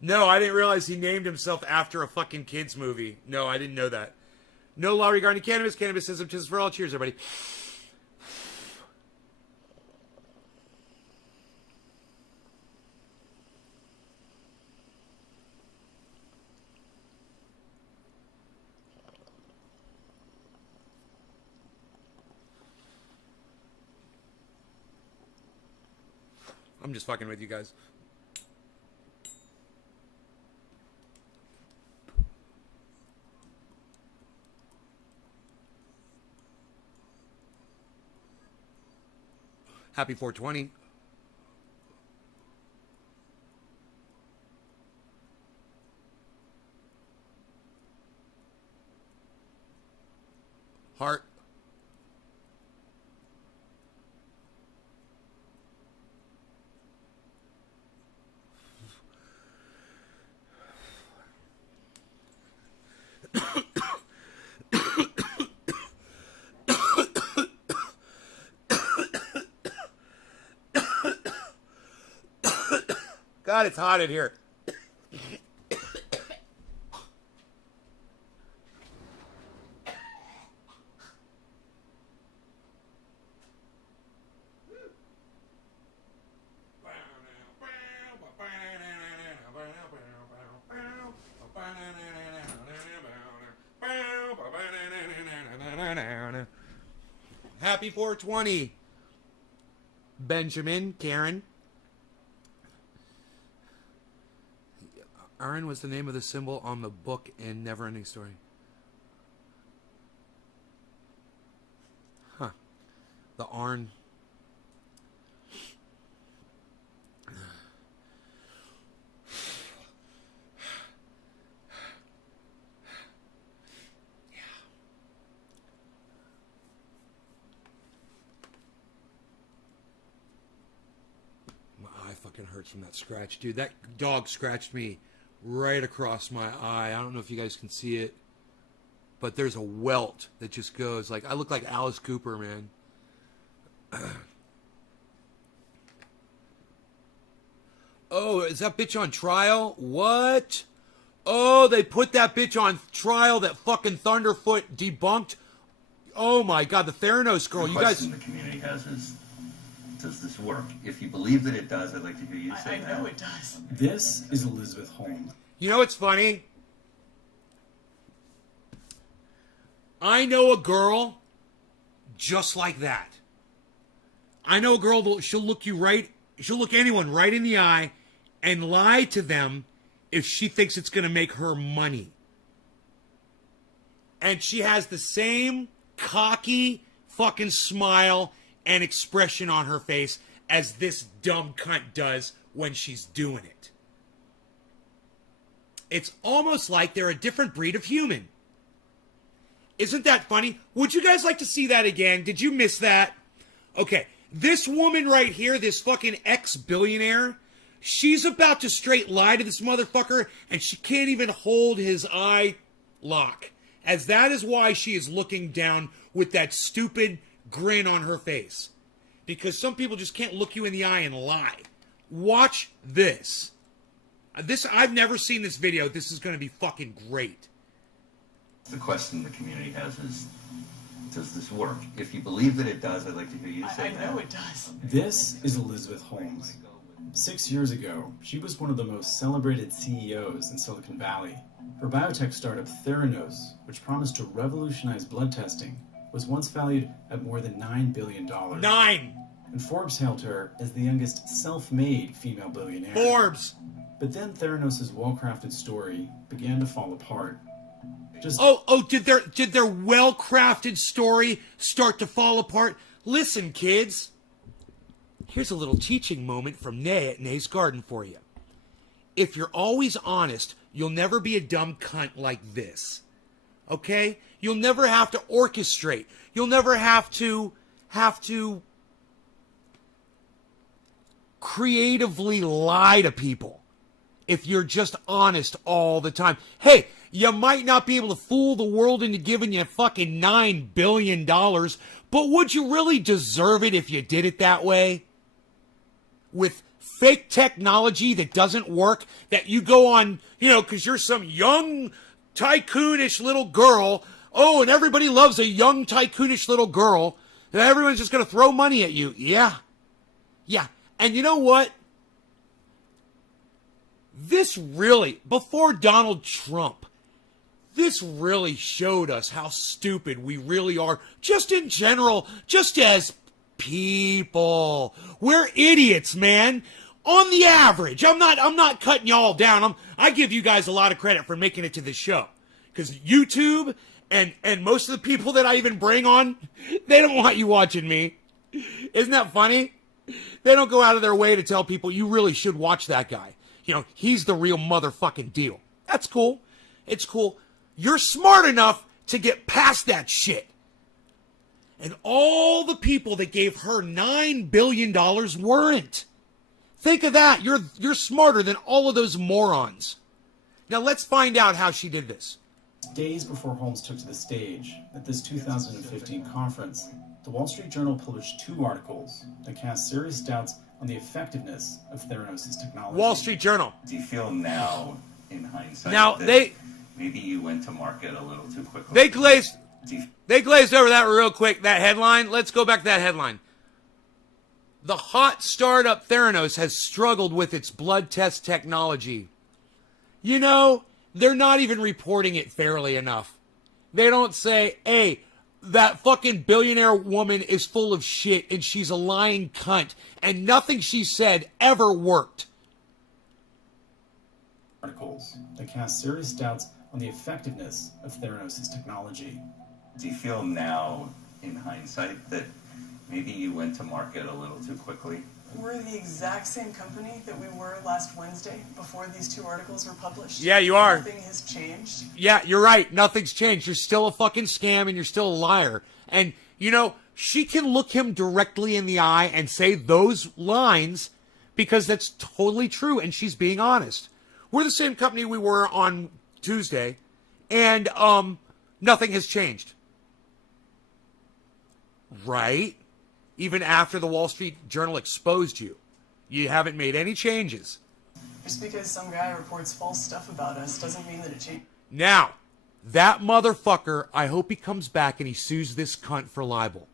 No, I didn't realize he named himself after a fucking kids movie. No, I didn't know that. No law regarding cannabis. Cannabis is just for all. Cheers, everybody. I'm just fucking with you guys. Happy 420. Heart. God, it's hot in here. Happy 420. Benjamin, Karen. Aaron was the name of the symbol on the book in Neverending Story. Huh. The Arn. My eye fucking hurts from that scratch. Dude, that dog scratched me right across my eye. I don't know if you guys can see it, but there's a welt that just goes like, I look like Alice Cooper, man. Oh, is that bitch on trial? What? Oh, they put that bitch on trial that fucking Thunderfoot debunked. Oh my God, the Theranos girl. The you guys. The community has is, does this work? If you believe that it does, I'd like to hear you say that. I know it does. This is Elizabeth Holmes. You know what's funny? I know a girl just like that. I know a girl that she'll look anyone right in the eye and lie to them if she thinks it's going to make her money. And she has the same cocky fucking smile and expression on her face as this dumb cunt does when she's doing it. It's almost like they're a different breed of human. Isn't that funny? Would you guys like to see that again? Did you miss that? Okay, this woman right here, this fucking ex-billionaire, she's about to straight lie to this motherfucker, and she can't even hold his eye lock. As that is why she is looking down with that stupid grin on her face. Because some people just can't look you in the eye and lie. Watch this. I've never seen this video. This is going to be fucking great. The question the community has is, does this work? If you believe that it does, I'd like to hear you say that. I know it does. This is Elizabeth Holmes. 6 years ago, she was one of the most celebrated CEOs in Silicon Valley. Her biotech startup Theranos, which promised to revolutionize blood testing, was once valued at more than $9 billion. 9! And Forbes hailed her as the youngest self-made female billionaire. Forbes! But then Theranos' well-crafted story began to fall apart. Did their well-crafted story start to fall apart? Listen, kids. Here's a little teaching moment from Nay at Nay's Garden for you. If you're always honest, you'll never be a dumb cunt like this. Okay? You'll never have to orchestrate. You'll never have to creatively lie to people if you're just honest all the time. Hey, you might not be able to fool the world into giving you fucking $9 billion, but would you really deserve it if you did it that way? With fake technology that doesn't work, that you go on, because you're some young, tycoonish little girl. Oh, and everybody loves a young, tycoonish little girl. And everyone's just going to throw money at you. Yeah. And you know what? This really, before Donald Trump, this really showed us how stupid we really are, just in general, just as people. We're idiots, man. On the average. I'm not cutting y'all down. I give you guys a lot of credit for making it to this show. Because YouTube and most of the people that I even bring on, they don't want you watching me. Isn't that funny? They don't go out of their way to tell people you really should watch that guy. He's the real motherfucking deal. That's cool. It's cool. You're smart enough to get past that shit. And all the people that gave her $9 billion weren't. Think of that. You're smarter than all of those morons. Now let's find out how she did this. Days before Holmes took to the stage at this 2015 conference, the Wall Street Journal published 2 articles that cast serious doubts on the effectiveness of Theranos' technology. Wall Street Journal. Do you feel now, in hindsight, that maybe you went to market a little too quickly? They glazed over that real quick, that headline. Let's go back to that headline. The hot startup Theranos has struggled with its blood test technology. They're not even reporting it fairly enough. They don't say, hey, that fucking billionaire woman is full of shit and she's a lying cunt and nothing she said ever worked. Articles that cast serious doubts on the effectiveness of Theranos' technology. Do you feel now, in hindsight, that maybe you went to market a little too quickly? We're the exact same company that we were last Wednesday before these 2 articles were published. Yeah, you are. Nothing has changed. Yeah, you're right. Nothing's changed. You're still a fucking scam and you're still a liar. And, she can look him directly in the eye and say those lines because that's totally true and she's being honest. We're the same company we were on Tuesday and nothing has changed. Right? Even after the Wall Street Journal exposed you. You haven't made any changes. Just because some guy reports false stuff about us doesn't mean that it changed. Now, that motherfucker, I hope he comes back and he sues this cunt for libel.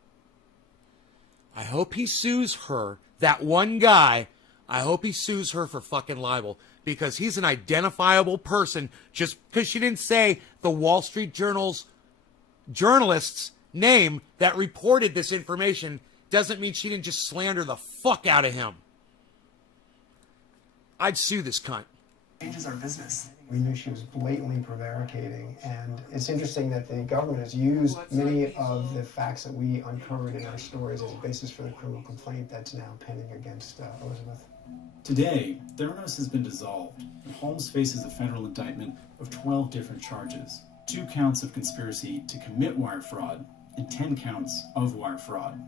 I hope he sues her, that one guy, I hope he sues her for fucking libel. Because he's an identifiable person just because she didn't say the Wall Street Journal's journalist's name that reported this information doesn't mean she didn't just slander the fuck out of him. I'd sue this cunt. Changes our business. We knew she was blatantly prevaricating, and it's interesting that the government has used many of the facts that we uncovered in our stories as a basis for the criminal complaint that's now pending against Elizabeth. Today, Theranos has been dissolved, and Holmes faces a federal indictment of 12 different charges. 2 counts of conspiracy to commit wire fraud, and 10 counts of wire fraud.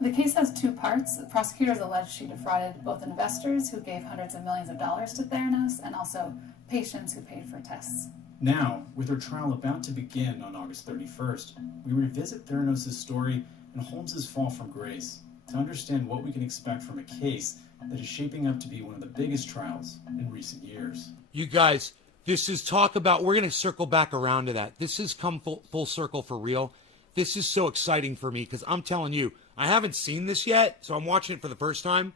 The case has 2 parts. The prosecutors allege she defrauded both investors who gave hundreds of millions of dollars to Theranos and also patients who paid for tests. Now, with her trial about to begin on August 31st, we revisit Theranos' story and Holmes' fall from grace to understand what we can expect from a case that is shaping up to be one of the biggest trials in recent years. You guys, this is talk about, we're going to circle back around to that. This has come full circle for real. This is so exciting for me because I'm telling you, I haven't seen this yet, so I'm watching it for the first time.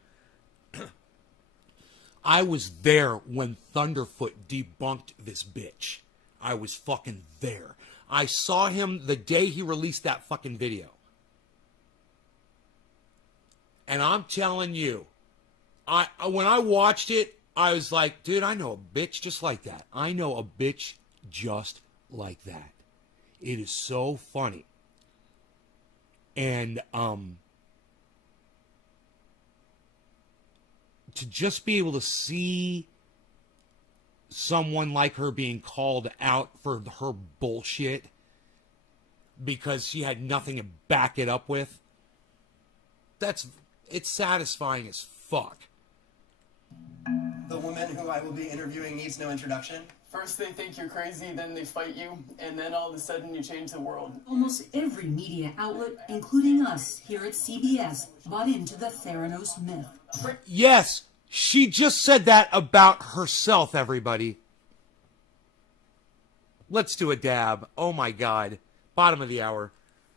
I was there when Thunderfoot debunked this bitch. I was fucking there. I saw him the day he released that fucking video. And I'm telling you, when I watched it, I was like, dude, I know a bitch just like that. I know a bitch just like that. It is so funny. And to just be able to see someone like her being called out for her bullshit because she had nothing to back it up with, it's satisfying as fuck. The woman who I will be interviewing needs no introduction. First they think you're crazy, then they fight you, and then all of a sudden you change the world. Almost every media outlet, including us here at CBS, bought into the Theranos myth. Yes, she just said that about herself, everybody. Let's do a dab. Oh my God. Bottom of the hour.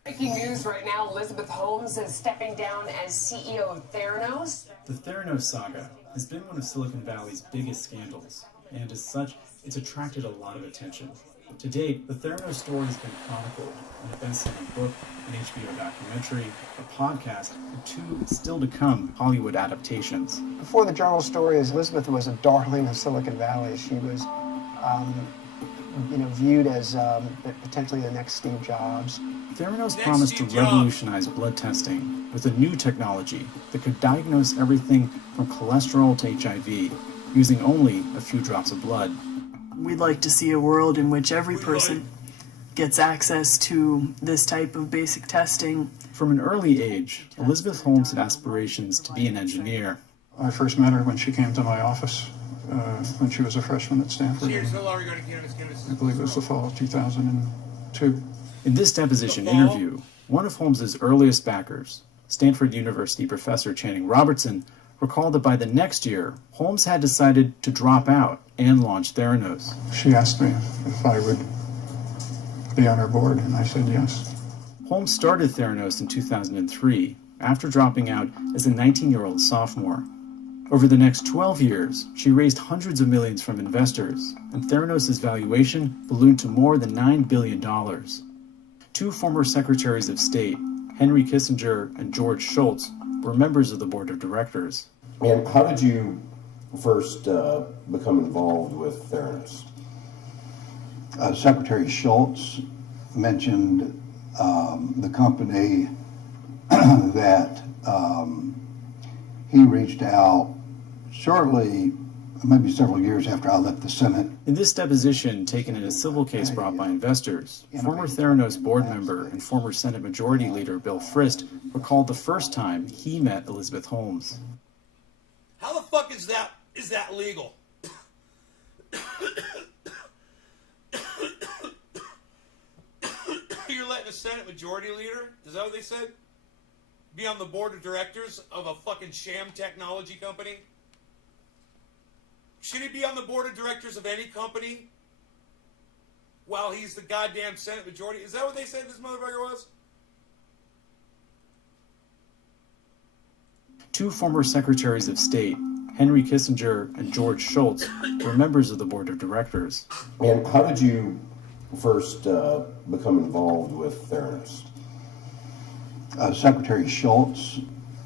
Breaking news right now, Elizabeth Holmes is stepping down as CEO of Theranos. The Theranos saga has been one of Silicon Valley's biggest scandals, and as such, it's attracted a lot of attention. To date, the Theranos story has been chronicled in a best-selling book, an HBO documentary, a podcast, and 2 still-to-come Hollywood adaptations. Before the journal stories, Elizabeth was a darling of Silicon Valley. She was, viewed as potentially the next Steve Jobs. Theranos promised to revolutionize blood testing with a new technology that could diagnose everything from cholesterol to HIV using only a few drops of blood. We'd like to see a world in which every person gets access to this type of basic testing. From an early age, Elizabeth Holmes had aspirations to be an engineer. I first met her when she came to my office when she was a freshman at Stanford. I believe it was the fall of 2002. In this deposition interview, one of Holmes's earliest backers, Stanford University professor Channing Robertson, recalled that by the next year, Holmes had decided to drop out and launch Theranos. She asked me if I would be on her board, and I said yes. Holmes started Theranos in 2003, after dropping out as a 19-year-old sophomore. Over the next 12 years, she raised hundreds of millions from investors, and Theranos' valuation ballooned to more than $9 billion. 2 former secretaries of state, Henry Kissinger and George Shultz, were members of the board of directors. And how did you first become involved with Theranos? Secretary Shultz mentioned the company that he reached out shortly, maybe several years after I left the Senate. In this deposition taken in a civil case brought by investors, former Theranos board member and former Senate Majority Leader Bill Frist recalled the first time he met Elizabeth Holmes. How the fuck is that legal? You're letting a Senate Majority Leader, is that what they said? Be on the board of directors of a fucking sham technology company? Should he be on the board of directors of any company while he's the goddamn Senate Majority? Is that what they said this motherfucker was? 2 former secretaries of state, Henry Kissinger and George Shultz, were members of the board of directors. And how did you first become involved with Theranos? Secretary Shultz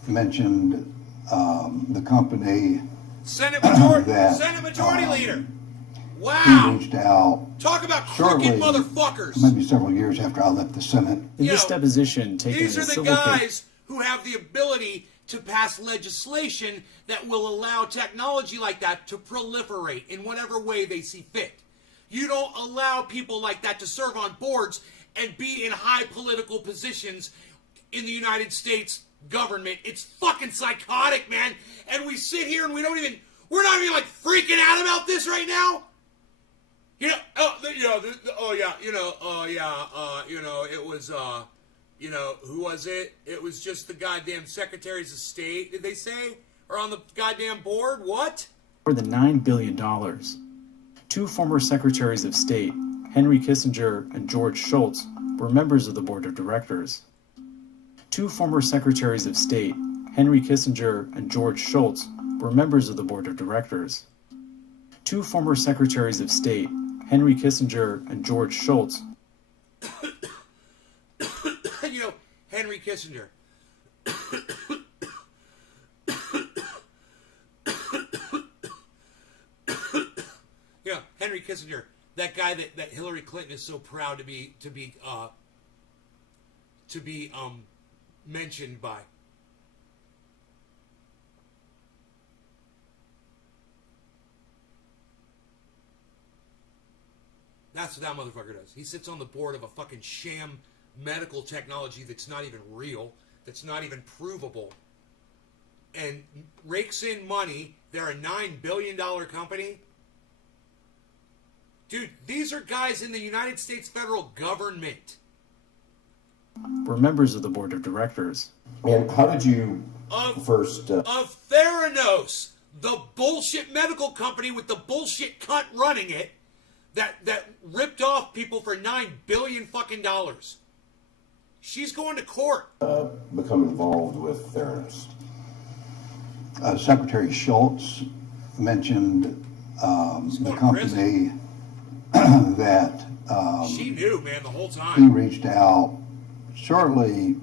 mentioned the company Senate Majority, that Senate Majority Leader. he Wow. reached out Talk about shortly, crooked motherfuckers. maybe several years after I left the Senate. In this deposition taken These in are a the civil case, guys who have the ability to pass legislation that will allow technology like that to proliferate in whatever way they see fit. You don't allow people like that to serve on boards and be in high political positions in the United States government. It's fucking psychotic, man. And we sit here and we're not even like freaking out about this right now. It was, who was it? It was just the goddamn secretaries of state, did they say? Or on the goddamn board? What? more than $9 billion. 2 former secretaries of state, Henry Kissinger and George Shultz, were members of the board of directors. 2 former secretaries of state, Henry Kissinger and George Shultz, were members of the board of directors. 2 former secretaries of state, Henry Kissinger and George Shultz. Henry Kissinger. Henry Kissinger, that guy that Hillary Clinton is so proud to be mentioned by. That's what that motherfucker does. He sits on the board of a fucking sham medical technology that's not even real, that's not even provable, and rakes in money. They're a $9 billion company. Dude, these are guys in the United States federal government. We're members of the board of directors. And how did you first... Of Theranos, the bullshit medical company with the bullshit cunt running it, that ripped off people for $9 billion fucking dollars. She's going to court. Become involved with Theranos? Secretary Schultz mentioned the company that she knew, man, the whole time. He reached out shortly,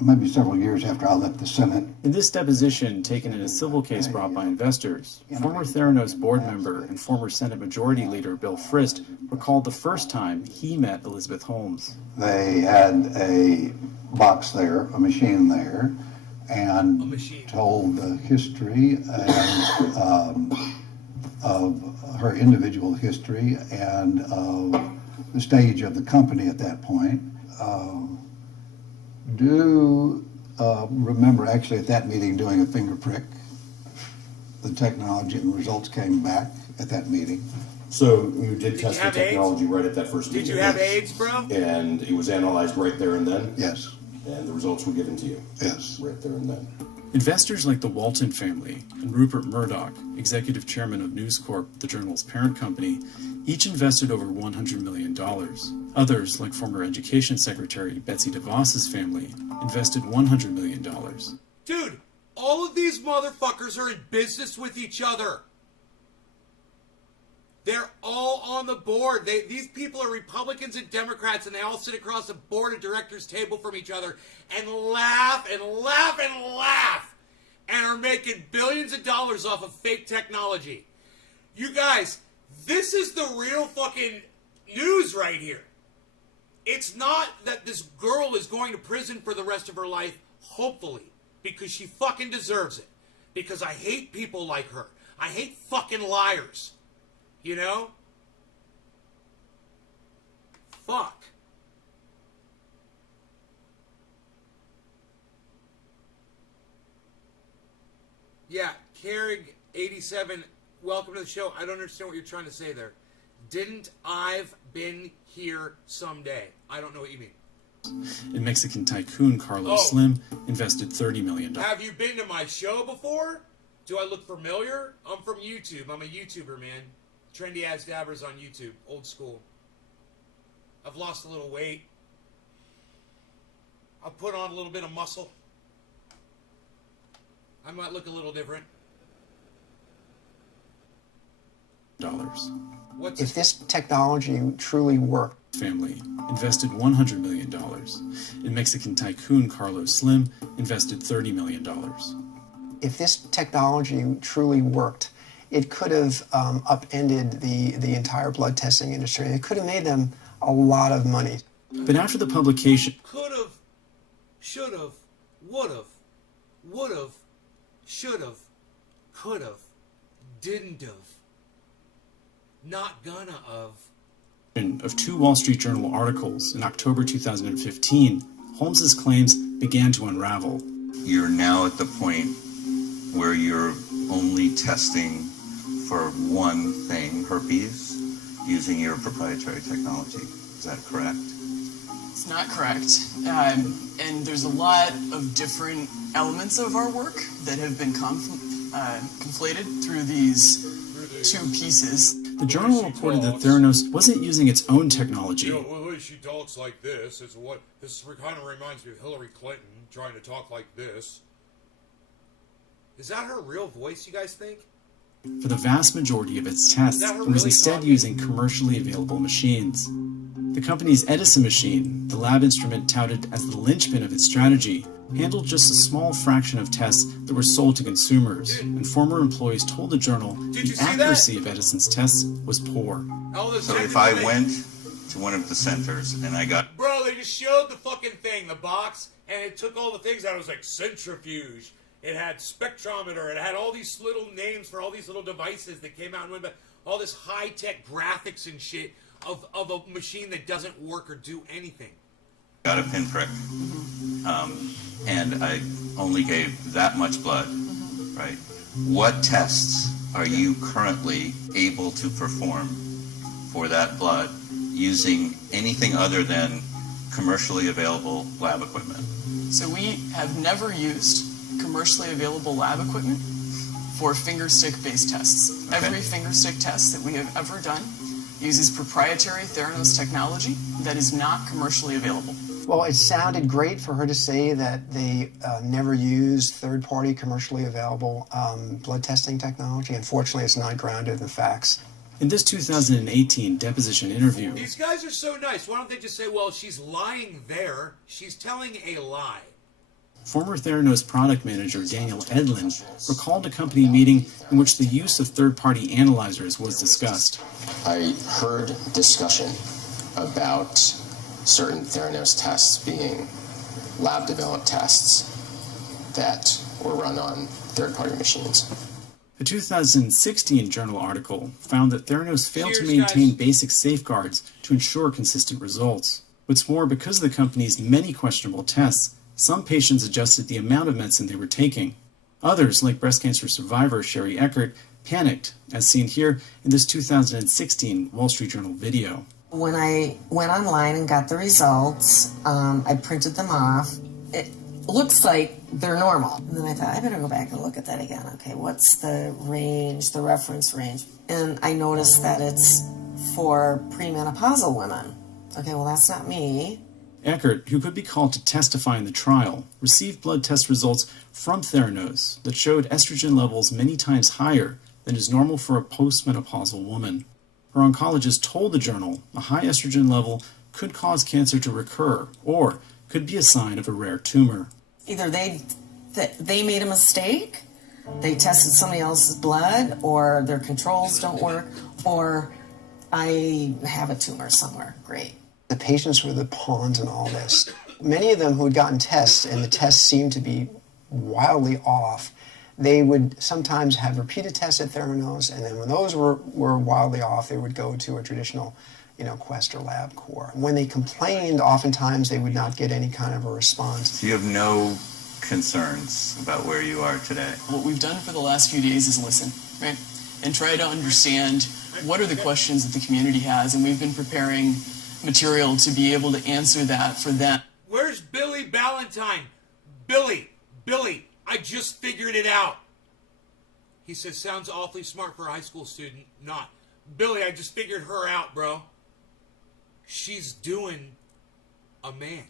maybe several years after I left the Senate. In this deposition, taken in a civil case brought by investors, former Theranos board member and former Senate Majority Leader Bill Frist recalled the first time he met Elizabeth Holmes. They had a box there, a machine there, and told the history and, of her individual history and of the stage of the company at that point. Remember actually at that meeting doing a finger prick. The technology and the results came back at that meeting. So you did test the technology right at that first meeting? Did you have AIDS, bro? And it was analyzed right there and then? Yes. And the results were given to you? Yes. Right there and then? Investors like the Walton family and Rupert Murdoch, executive chairman of News Corp, the journal's parent company, each invested over $100 million. Others, like former Education Secretary Betsy DeVos's family, invested $100 million. Dude, all of these motherfuckers are in business with each other. They're all on the board. These people are Republicans and Democrats, and they all sit across the board of directors table from each other and laugh and laugh and laugh and are making billions of dollars off of fake technology. You guys, this is the real fucking news right here. It's not that this girl is going to prison for the rest of her life, hopefully, because she fucking deserves it. Because I hate people like her. I hate fucking liars. You know? Fuck. Yeah, Carrig87, welcome to the show. I don't understand what you're trying to say there. Didn't I've been here someday? I don't know what you mean. And Mexican tycoon Carlos Slim invested $30 million. Have you been to my show before? Do I look familiar? I'm from YouTube. I'm a YouTuber, man. Trendy Ass Dabbers on YouTube. Old school. I've lost a little weight. I've put on a little bit of muscle. I might look a little different. If this technology truly worked, family invested $100 million. And Mexican tycoon Carlos Slim invested $30 million. if this technology truly worked, it could have upended the entire blood testing industry. It could have made them a lot of money. But after the publication... Could have, should have, would have, should have, could have, didn't have, not gonna have. Of two Wall Street Journal articles in October 2015, Holmes's claims began to unravel. You're now at the point where you're only testing for one thing, herpes, using your proprietary technology. Is that correct? It's not correct. And there's a lot of different elements of our work that have been conflated through these two pieces. The journal reported that Theranos wasn't using its own technology. You know, the way she talks like this is what this kind of reminds me of Hillary Clinton trying to talk like this. Is that her real voice, you guys think? For the vast majority of its tests, it was instead using commercially available machines. The company's Edison machine, the lab instrument touted as the linchpin of its strategy, handled just a small fraction of tests that were sold to consumers, and former employees told the journal the accuracy of Edison's tests was poor. All those So if I went to one of the centers and I got... Bro, they just showed the fucking thing, the box, and it took all the things out. It was like centrifuge. It had spectrometer. It had all these little names for all these little devices that came out and went back. All this high-tech graphics and shit of a machine that doesn't work or do anything. Got a pinprick, and I only gave that much blood, right? What tests are you currently able to perform for that blood using anything other than commercially available lab equipment? So we have never used commercially available lab equipment for fingerstick-based tests. Okay. Every fingerstick test that we have ever done uses proprietary Theranos technology that is not commercially available. Well, it sounded great for her to say that they never used third-party commercially available blood testing technology. Unfortunately, it's not grounded in the facts. In this 2018 deposition interview, These guys are so nice. Why don't they just say, well, she's lying there. She's telling a lie. former Theranos product manager Daniel Edlin recalled a company meeting in which the use of third-party analyzers was discussed. I heard discussion about certain Theranos tests being lab-developed tests that were run on third-party machines. A 2016 journal article found that Theranos failed to Cheers, maintain guys. basic safeguards to ensure consistent results. What's more, because of the company's many questionable tests, some patients adjusted the amount of medicine they were taking. Others, like breast cancer survivor Sherry Eckert, panicked, as seen here in this 2016 Wall Street Journal video. When I went online and got the results, I printed them off. It looks like they're normal. And then I thought, I better go back and look at that again. Okay, what's the range, the reference range? And I noticed that it's for premenopausal women. Okay, well, that's not me. Eckert, who could be called to testify in the trial, received blood test results from Theranos that showed estrogen levels many times higher than is normal for a postmenopausal woman. Her oncologist told the journal a high estrogen level could cause cancer to recur or could be a sign of a rare tumor. Either they made a mistake, they tested somebody else's blood, or their controls don't work, or I have a tumor somewhere. Great. The patients were the pawns in all this. Many of them who had gotten tests, and the tests seemed to be wildly off, they would sometimes have repeated tests at Theranos, and then when those were wildly off, they would go to a traditional, Quest or LabCorp. When they complained, oftentimes they would not get any kind of a response. So you have no concerns about where you are today? What we've done for the last few days is listen, right? And try to understand what are the questions that the community has, and we've been preparing material to be able to answer that for them. Where's Billy Ballantyne? Billy, I just figured it out. He says, sounds awfully smart for a high school student. Not. Billy, I just figured her out, bro. She's doing a man.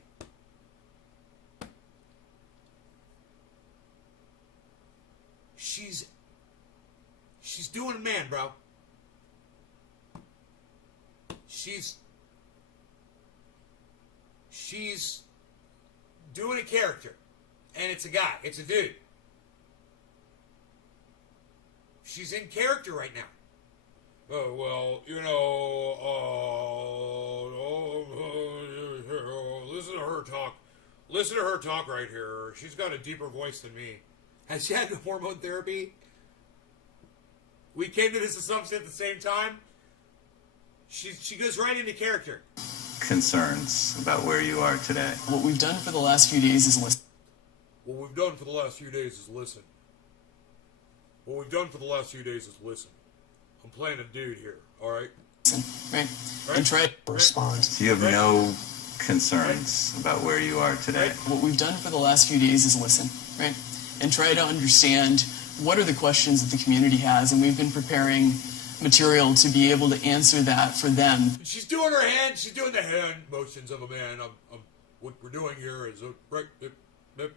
She's doing a man, bro. She's doing a character. And it's a guy. It's a dude. She's in character right now. Oh, well, listen to her talk. Listen to her talk right here. She's got a deeper voice than me. Has she had hormone therapy? We came to this assumption at the same time. She goes right into character. Concerns about where you are today? What we've done for the last few days is listen. What we've done for the last few days is listen. What we've done for the last few days is listen. I'm playing a dude here, all right? Right? And try to respond. So you have no concerns about where you are today? What we've done for the last few days is listen, right? And try to understand what are the questions that the community has, and we've been preparing material to be able to answer that for them. She's doing her hand. She's doing the hand motions of a man. What we're doing here is right. Do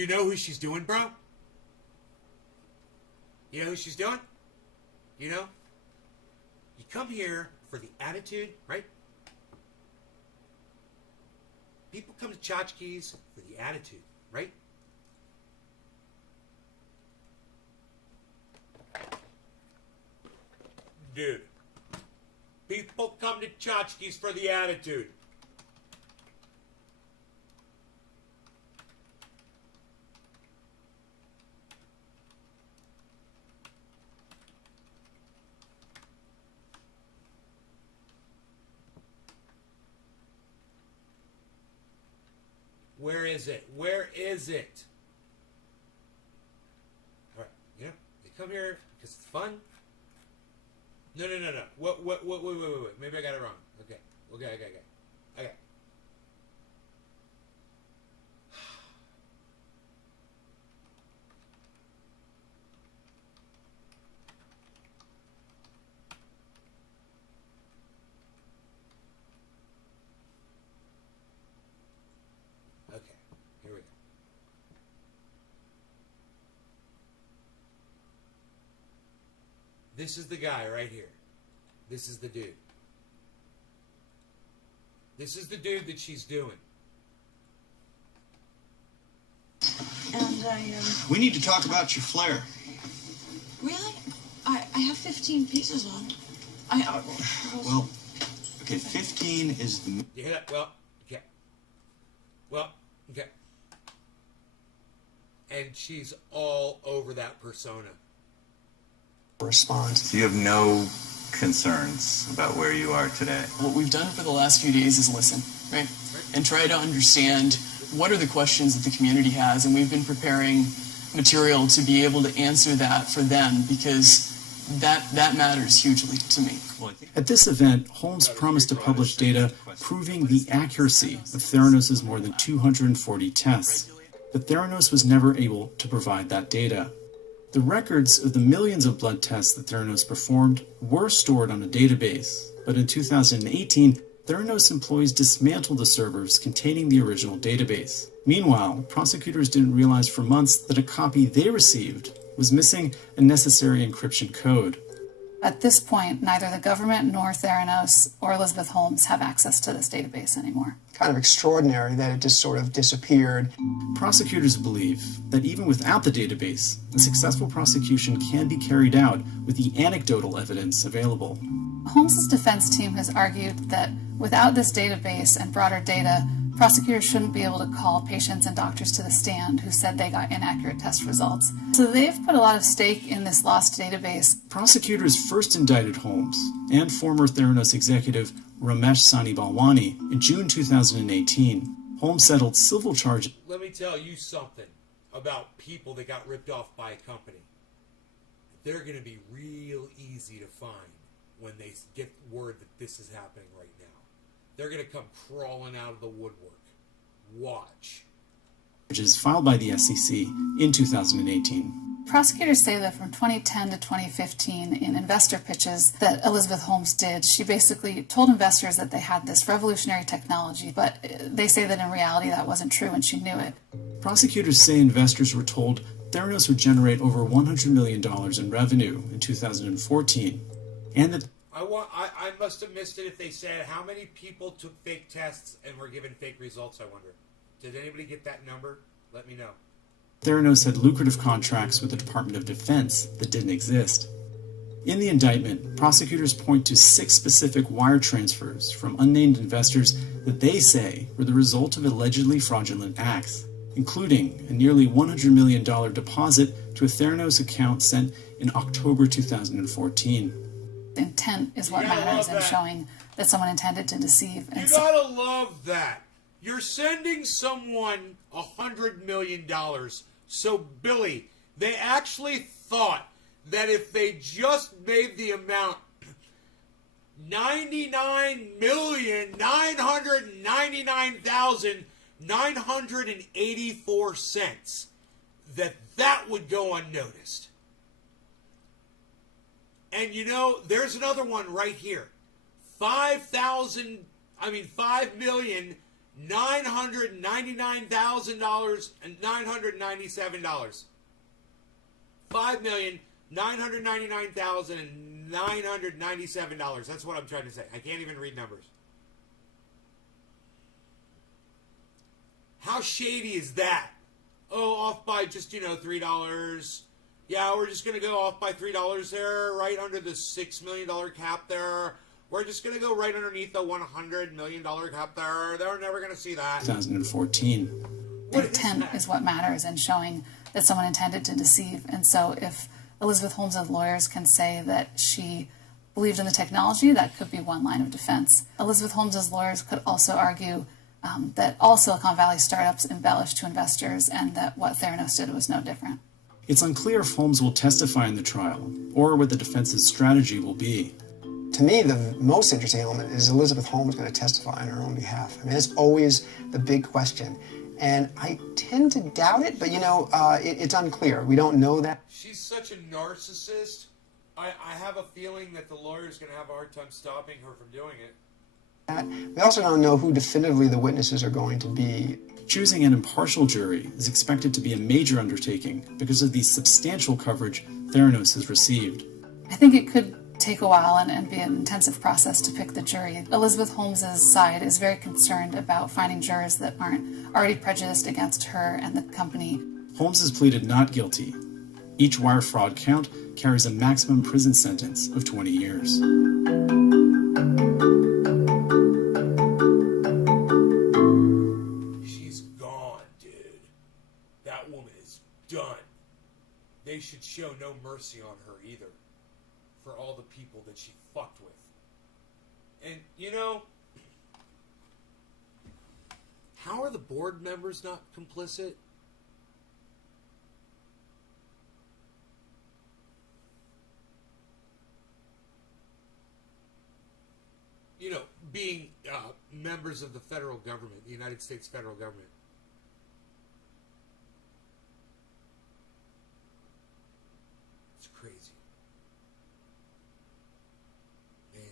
you know who she's doing, bro? You know who she's doing? You know? You come here for the attitude, right? People come to tchotchkes for the attitude, right? Dude. People come to tchotchkes for the attitude. Where is it? Where is it? All right, yeah, they come here because it's fun. No. Wait. Maybe I got it wrong. Okay. Okay, here we go. This is the guy right here. This is the dude. This is the dude that she's doing. And We need to talk about your flare. really? I have 15 pieces on. Well, okay, 15 is the... You hear that? Well, okay. And she's all over that persona. Response. So you have no concerns about where you are today? What we've done for the last few days is listen, right? And try to understand what are the questions that the community has, and we've been preparing material to be able to answer that for them, because that matters hugely to me. At this event, Holmes promised to publish data proving the accuracy of Theranos' more than 240 tests, but Theranos was never able to provide that data. The records of the millions of blood tests that Theranos performed were stored on a database, but in 2018, Theranos employees dismantled the servers containing the original database. Meanwhile, prosecutors didn't realize for months that a copy they received was missing a necessary encryption code. At this point, neither the government nor Theranos or Elizabeth Holmes have access to this database anymore. Kind of extraordinary that it just sort of disappeared. Prosecutors believe that even without the database, a successful prosecution can be carried out with the anecdotal evidence available. Holmes' defense team has argued that without this database and broader data, prosecutors shouldn't be able to call patients and doctors to the stand who said they got inaccurate test results. So they've put a lot of stake in this lost database. Prosecutors first indicted Holmes and former Theranos executive Ramesh Sani Balwani in June 2018. Holmes settled civil charges. Let me tell you something about people that got ripped off by a company. They're going to be real easy to find when they get word that this is happening right now. They're going to come crawling out of the woodwork. Watch. Charges filed by the SEC in 2018. Prosecutors say that from 2010 to 2015, in investor pitches that Elizabeth Holmes did, she basically told investors that they had this revolutionary technology, but they say that in reality that wasn't true and she knew it. Prosecutors say investors were told Theranos would generate over $100 million in revenue in 2014, and that I must have missed it if they said how many people took fake tests and were given fake results, I wonder. Did anybody get that number? Let me know. Theranos had lucrative contracts with the Department of Defense that didn't exist. In the indictment, prosecutors point to 6 specific wire transfers from unnamed investors that they say were the result of allegedly fraudulent acts, including a nearly $100 million deposit to a Theranos account sent in October 2014. Intent is what matters in showing that someone intended to deceive. You gotta love that. You're sending someone $100 million. So, Billy, they actually thought that if they just made the amount $99,999,984, that would go unnoticed. And you know, there's another one right here. $5,999,997. $5,999,997. That's what I'm trying to say. I can't even read numbers. How shady is that? Oh, off by just, $3. Yeah, we're just going to go off by $3 there, right under the $6 million cap there. We're just going to go right underneath the $100 million cup there. They're never going to see that. 2014. Intent is what matters in showing that someone intended to deceive. And so if Elizabeth Holmes' lawyers can say that she believed in the technology, that could be one line of defense. Elizabeth Holmes' lawyers could also argue that all Silicon Valley startups embellished to investors and that what Theranos did was no different. It's unclear if Holmes will testify in the trial or what the defense's strategy will be. To me, the most interesting element is Elizabeth Holmes going to testify on her own behalf. I mean, it's always the big question. And I tend to doubt it, but it's unclear. We don't know that. She's such a narcissist. I have a feeling that the lawyer's going to have a hard time stopping her from doing it. We also don't know who definitively the witnesses are going to be. Choosing an impartial jury is expected to be a major undertaking because of the substantial coverage Theranos has received. I think it could take a while and be an intensive process to pick the jury. Elizabeth Holmes' side is very concerned about finding jurors that aren't already prejudiced against her and the company. Holmes has pleaded not guilty. Each wire fraud count carries a maximum prison sentence of 20 years. She's gone, dude. That woman is done. They should show no mercy on her either, for all the people that she fucked with. And, how are the board members not complicit? Being members of the federal government, the United States federal government. It's crazy. Man.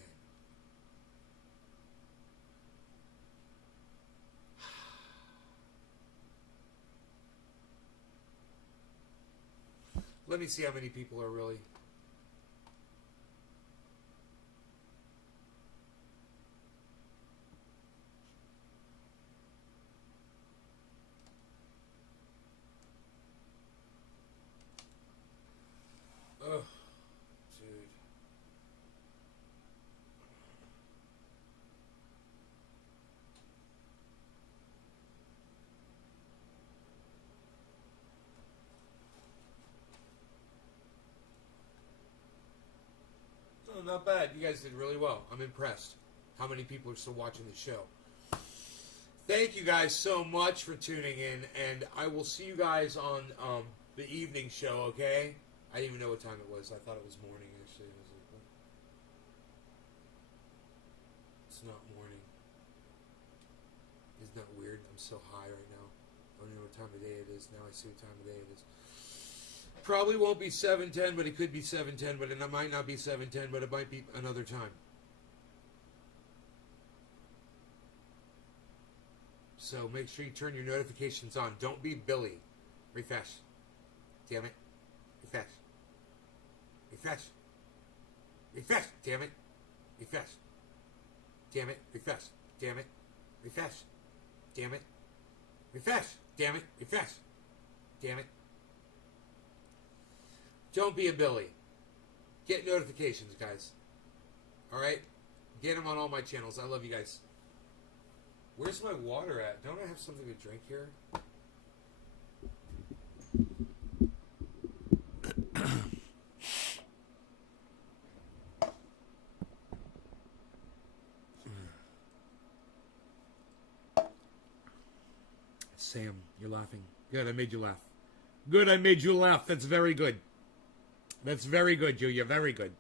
Let me see how many people are really... Oh, dude. Oh, not bad. You guys did really well. I'm impressed. How many people are still watching the show? Thank you guys so much for tuning in, and I will see you guys on the evening show, okay? I didn't even know what time it was. I thought it was morning, actually. I was like, what? It's not morning. Isn't that weird? I'm so high right now. I don't know what time of day it is. Now I see what time of day it is. Probably won't be 7:10, but it could be 7:10, but it might not be 7:10, but it might be another time. So make sure you turn your notifications on. Don't be Billy. Refresh. Damn it. Refresh. Refresh. Refresh. Damn it. Refresh. Damn it. Refresh. Damn it. Refresh. Damn it. Refresh. Damn it. Refresh. Damn it. Don't be a Billy. Get notifications, guys. Alright? Get them on all my channels. I love you guys. Where's my water at? Don't I have something to drink here? Sam, you're laughing. Good, I made you laugh. Good, I made you laugh. That's very good. That's very good, Julia. Very good.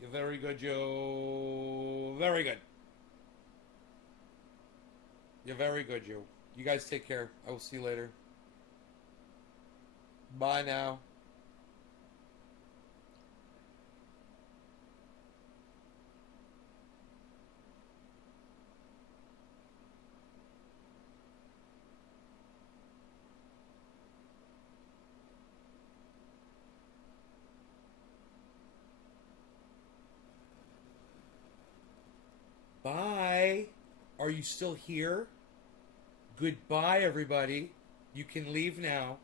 You're very good, Joe. Very good. You're very good, Joe. You guys take care. I will see you later. Bye now. Bye. Are you still here? Goodbye, everybody. You can leave now.